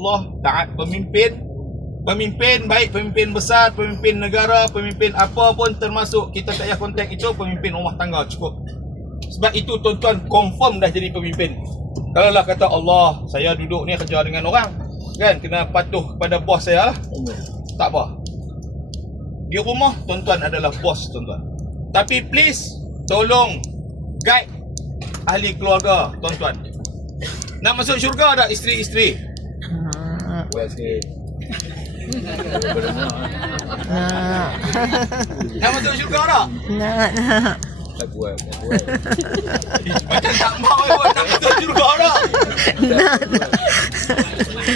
Allah, taat pemimpin. Pemimpin baik pemimpin besar, pemimpin negara, pemimpin apa pun termasuk kita tak payah konteks itu, pemimpin rumah tangga cukup. Sebab itu tuan-tuan confirm dah jadi pemimpin. Kalau lah kata Allah, saya duduk ni kerja dengan orang, kan, kena patuh kepada bos saya lah. Tak apa. Di rumah tuan-tuan adalah bos tuan-tuan. Tapi please tolong guide ahli keluarga tuan-tuan. Nak masuk syurga tak isteri-isteri? Nak masuk syurga tak? Nak. Tak buat. Macam tak mahu nak masuk syurga tak?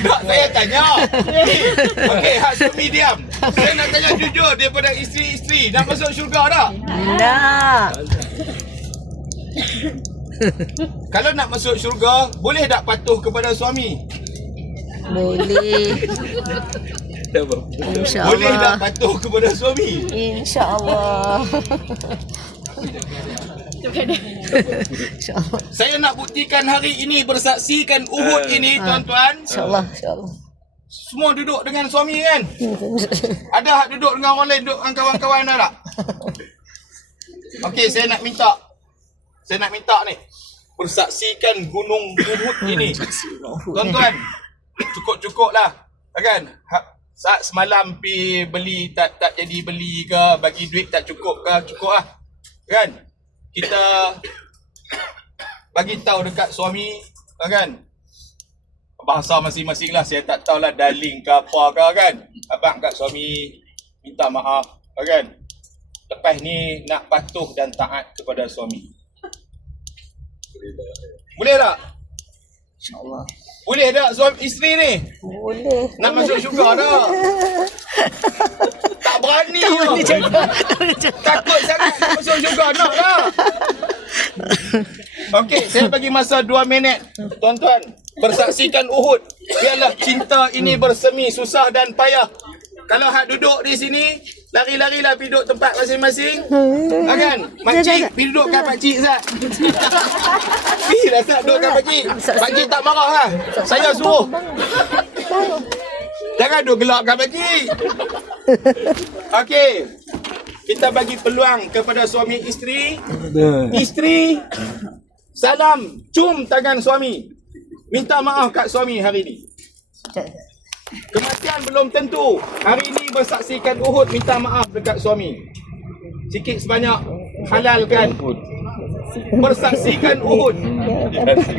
Tak, saya tanya. Okey, hak suami diam. Saya nak tanya jujur daripada isteri-isteri, nak masuk syurga tak? Nak. Kalau nak masuk syurga, boleh tak patuh kepada suami? Boleh. Boleh tak InsyaAllah. patuh kepada suami? InsyaAllah. InsyaAllah. Saya nak buktikan hari ini, bersaksikan Uhud ini tuan-tuan. InsyaAllah. InsyaAllah. Semua duduk dengan suami kan? Ada hak duduk dengan orang lain, duduk dengan kawan-kawan ada tak? Okey, saya nak minta ni, bersaksikan gunung Uhud ini. Tuan-tuan, cukup-cukup lah. Kan? Saat semalam pi beli tak jadi beli ke, bagi duit tak cukup ke, cukup lah. Kan? Kita bagi tahu dekat suami, kan? Bahasa masing-masing lah, saya tak tahulah darling ke apa ke, kan? Abang kat suami minta maaf, kan? Lepas ni nak patuh dan taat kepada suami. Boleh tak? InsyaAllah. Boleh tak suami isteri ni? Boleh. Nak masuk syurga tak? Tak berani je. Takut sangat nak masuk syurga, nak tak? Okey, saya bagi masa 2 minit. Tuan-tuan, bersaksikan Uhud. Biarlah cinta ini bersemi susah dan payah. Kalau hak duduk di sini, lari-larilah pergi duduk tempat masing-masing. Kan? Makcik, pergi duduk kat pakcik Zat. Pergi lah Zat duduk kat pakcik. Pakcik tak marah lah. Saya suruh. Jangan duduk gelak kat pakcik. Okey. Kita bagi peluang kepada suami isteri. Isteri, salam, cium tangan suami. Minta maaf kat suami hari ini. Kematian belum tentu. Hari ini bersaksikan Uhud, minta maaf dekat suami. Sikit sebanyak halalkan. Bersaksikan Uhud.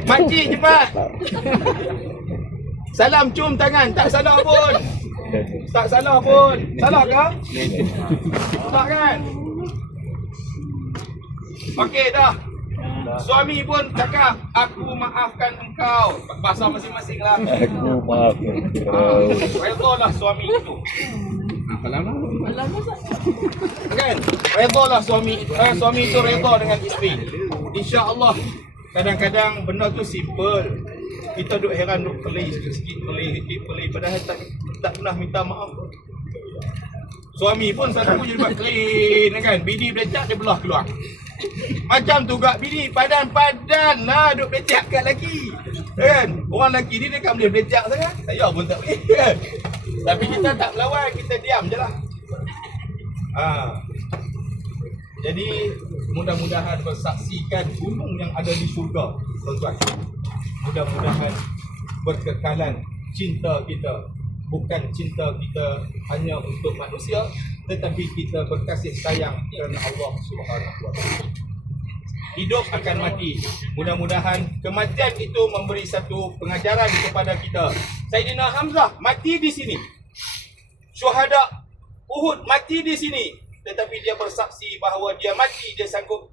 Makcik cepat. Salam, cium tangan. Tak salah pun. Tak salah pun. Salah ke? Tak kan? Okey dah. Suami pun cakap, aku maafkan engkau. Bahasa masing-masing lah. Aku maafkan kau. Redha lah suami itu. Kan? Redha lah suami itu redha dengan isteri. InsyaAllah. Kadang-kadang benda tu simple. Kita duk heran, duk pelih sikit, pelih. Padahal tak pernah minta maaf. Suami pun selalu jadi buat clean kan. Bini belecak dia belah keluar. Macam tu gak bini padan-padan lah duk belecak kat lelaki. Kan? Orang lelaki ni dia kan boleh belecak sangat. Saya pun tak boleh kan. Tapi kita tak melawan, kita diam je lah. Jadi mudah-mudahan bersaksikan gunung yang ada di syurga, tuan-tuan. Mudah-mudahan berkekalan cinta kita. Bukan cinta kita hanya untuk manusia, tetapi kita berkasih sayang kerana Allah Subhanahu wa taala. Hidup akan mati. Mudah-mudahan kematian itu memberi satu pengajaran kepada kita. Sayyidina Hamzah mati di sini. Syuhada Uhud mati di sini. Tetapi dia bersaksi bahawa dia mati, dia sanggup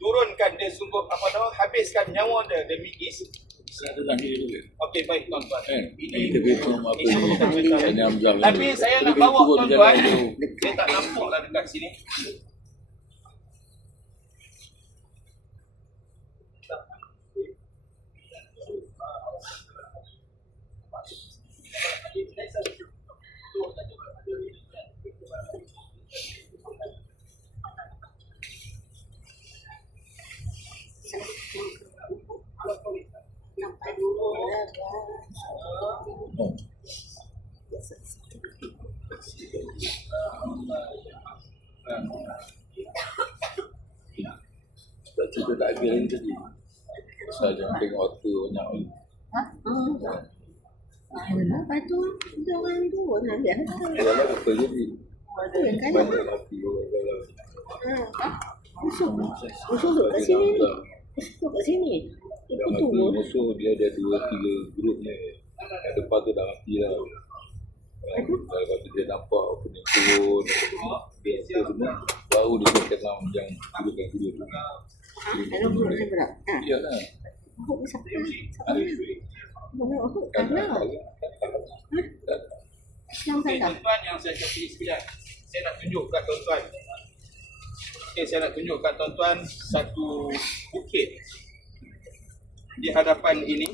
turunkan, dia sanggup habiskan nyawa dia demi Islam. Okey, baik tuan-tuan. Tapi saya nak bawa tuan-tuan. Saya tak nampak lah dekat sini. Tak cerita tak habis lagi tadi. Pasal jangan tengok harta banyak ni. Lepas tu, jangan turun lah biar. Kalau apa jadi? Tu yang kalah. Banyak mati orang kalau. Musuh duduk kat sini ni. Musuh kat sini. Dah Ikut mati turun. musuh dia ada 2-3 grup ni. Yang depan tu dah mati lah. Kalau kata dia nampak apa ni turun, dia semua, baru dia kenal yang guru-guru tu. Kalau buruk saya berat. Iyalah. Buruk siapa? Buruk kalah. Yang Okey, kalah. tuan-tuan yang saya kasih sekalian, saya nak tunjuk kat tuan-tuan. Okey, saya nak tunjuk kat tuan-tuan satu bukit di hadapan ini.